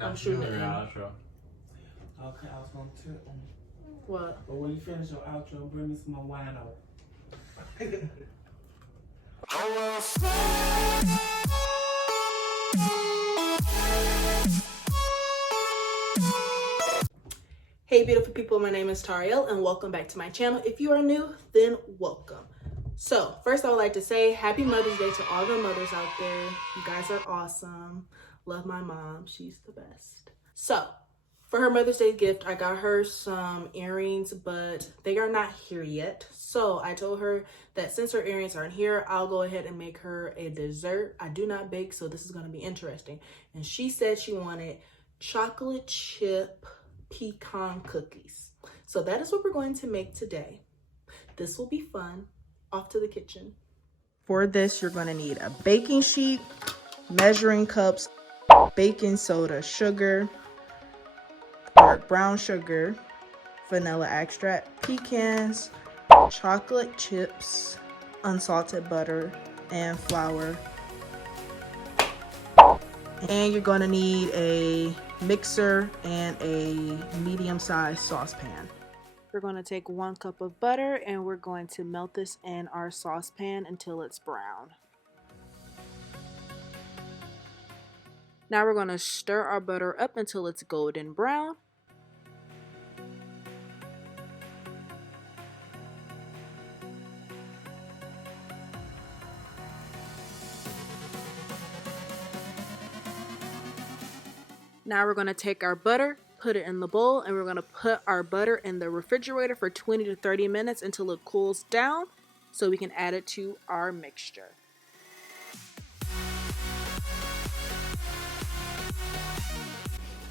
I'm shooting it. Outro. Okay, I was gonna tell them. What? But when you finish your outro, bring me some more wine out. Hey beautiful people, my name is Tariel and welcome back to my channel. If you are new, then welcome. So first I would like to say happy Mother's Day to all the mothers out there. You guys are awesome. Love my mom, she's the best. So for her Mother's Day gift, I got her some earrings, but they are not here yet. So I told her that since her earrings aren't here, I'll go ahead and make her a dessert. I do not bake, so this is gonna be interesting. And she said she wanted chocolate chip pecan cookies. So that is what we're going to make today. This will be fun. Off to the kitchen. For this, you're going to need a baking sheet, measuring cups, baking soda, sugar, dark brown sugar, vanilla extract, pecans, chocolate chips, unsalted butter, and flour. And you're going to need a mixer and a medium-sized saucepan. We're going to take 1 cup of butter and we're going to melt this in our saucepan until it's brown. Now we're going to stir our butter up until it's golden brown. Now we're going to take our butter, put it in the bowl, and we're going to put our butter in the refrigerator for 20 to 30 minutes until it cools down so we can add it to our mixture.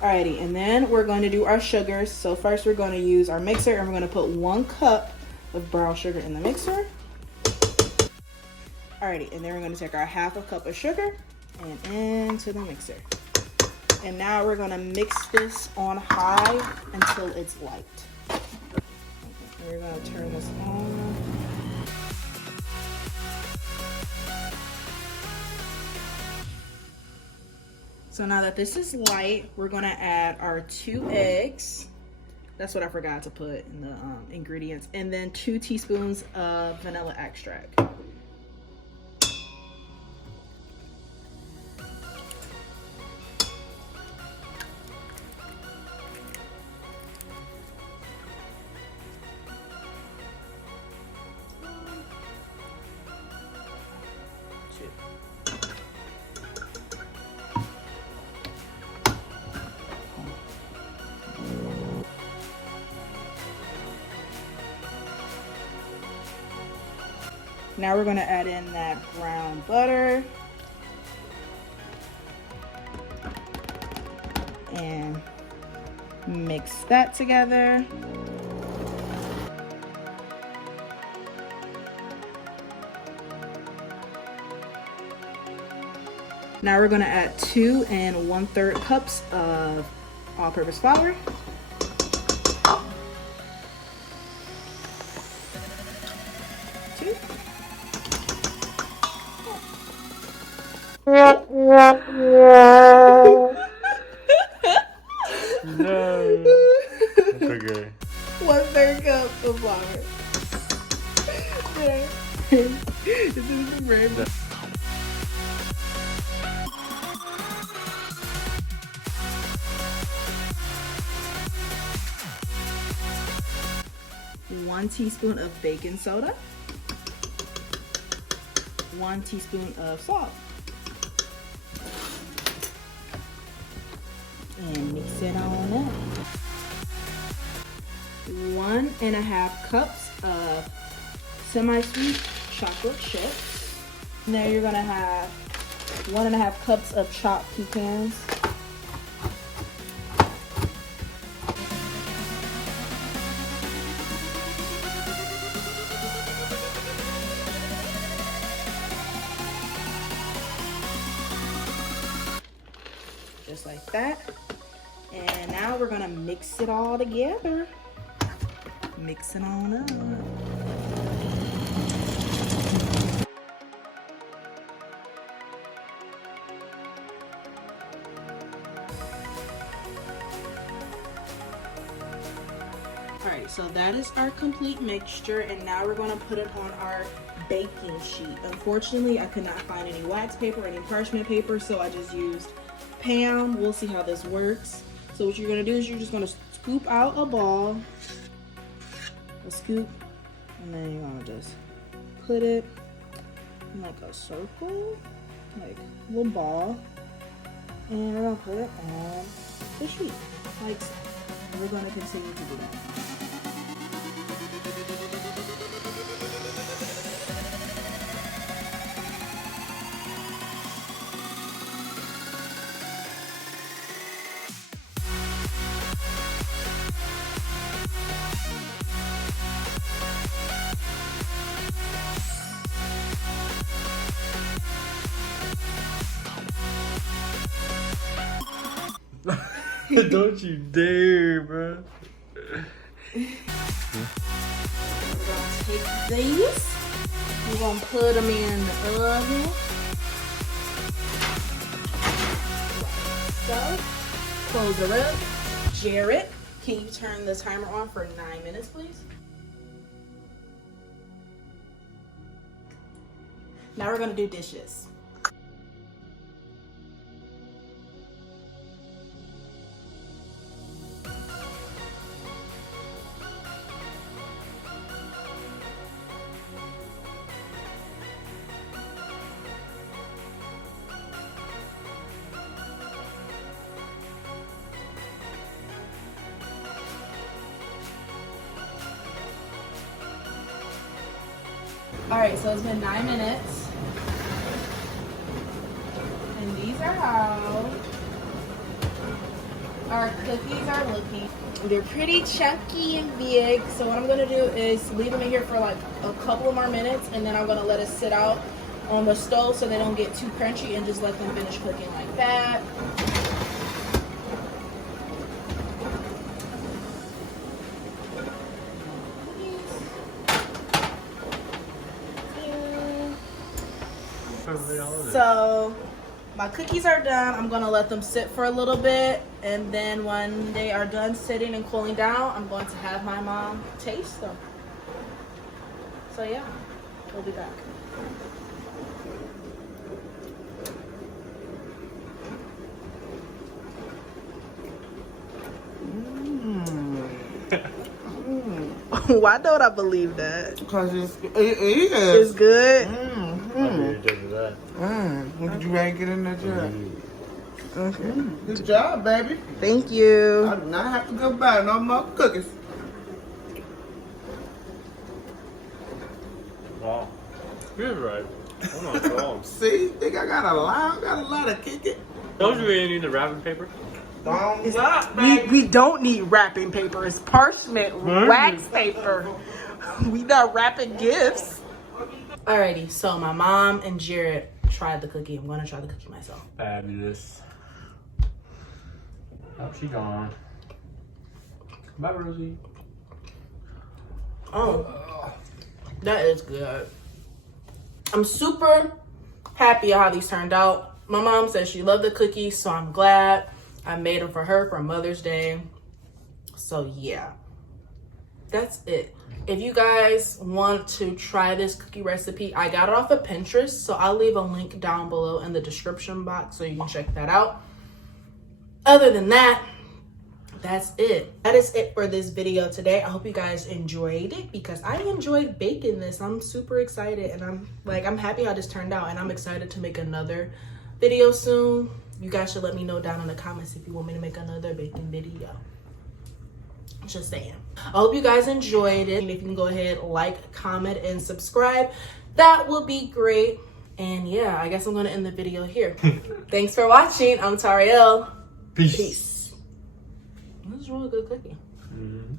Alrighty, and then we're going to do our sugars. So first we're going to use our mixer and we're going to put 1 cup of brown sugar in the mixer. Alrighty, and then we're going to take our 1/2 cup of sugar and into the mixer. And now we're gonna mix this on high until it's light. We're gonna turn this on. So now that this is light, we're gonna add our 2 eggs. That's what I forgot to put in the ingredients. And then 2 teaspoons of vanilla extract. Now we're going to add in that brown butter and mix that together. Now we're going to add 2 1/3 cups of all-purpose flour. No. It's okay. 1/3 cup of flour. This is random. One teaspoon of baking soda. 1 teaspoon of salt. And mix it on up. 1.5 cups of semi-sweet chocolate chips. Now you're gonna have 1.5 cups of chopped pecans. Just like that. And now we're gonna mix it all together. Mix it on up. Alright, so that is our complete mixture, and now we're going to put it on our baking sheet. Unfortunately, I could not find any wax paper, any parchment paper, so I just used Pecan. We'll see how this works. So what you're going to do is you're just going to scoop out a ball, a scoop, and then you're going to just put it in like a circle, like a little ball, and we're going to put it on the sheet, like so. And we're going to continue to do that. Don't you dare, bro. We're gonna take these. We're gonna put them in the oven. So, close her up. Jared, can you turn the timer on for 9 minutes, please? Now we're gonna do dishes. All right, so it's been 9 minutes. And these are how our cookies are looking. They're pretty chunky and big. So what I'm gonna do is leave them in here for like a couple more minutes, and then I'm gonna let it sit out on the stove so they don't get too crunchy, and just let them finish cooking like that. So my cookies are done. I'm gonna let them sit for a little bit, and then when they are done sitting and cooling down, I'm going to have my mom taste them. So yeah, we'll be back. Why don't I believe that? Because it is. It's good. When you ready to get in there, Jared? Okay. Good job, baby. Thank you. I do not have to go buy no more cookies. Wow. You're right. I'm not wrong. See, think I got a lot of kicking. Don't you really need the wrapping paper? Thumbs up, baby. We don't need wrapping paper. It's parchment wax paper. We not wrapping gifts. Alrighty, so my mom and Jared tried the cookie. I'm gonna try the cookie myself. Fabulous. Oh, she gone. Bye, Rosie. Oh, that is good. I'm super happy how these turned out. My mom said she loved the cookies, so I'm glad I made them for her for Mother's Day. So yeah, that's it. If you guys want to try this cookie recipe, I got it off of Pinterest, so I'll leave a link down below in the description box so you can check that out. Other than that, that's it. That is it for this video today. I hope you guys enjoyed it, because I enjoyed baking this. I'm super excited, and I'm happy how this turned out, and I'm excited to make another video soon. You guys should let me know down in the comments if you want me to make another baking video. Just saying. I hope you guys enjoyed it. And if you can go ahead, like, comment, and subscribe, that would be great. And yeah, I guess I'm gonna end the video here. Thanks for watching. I'm Tariel. Peace. This is a really good cookie. Mm-hmm.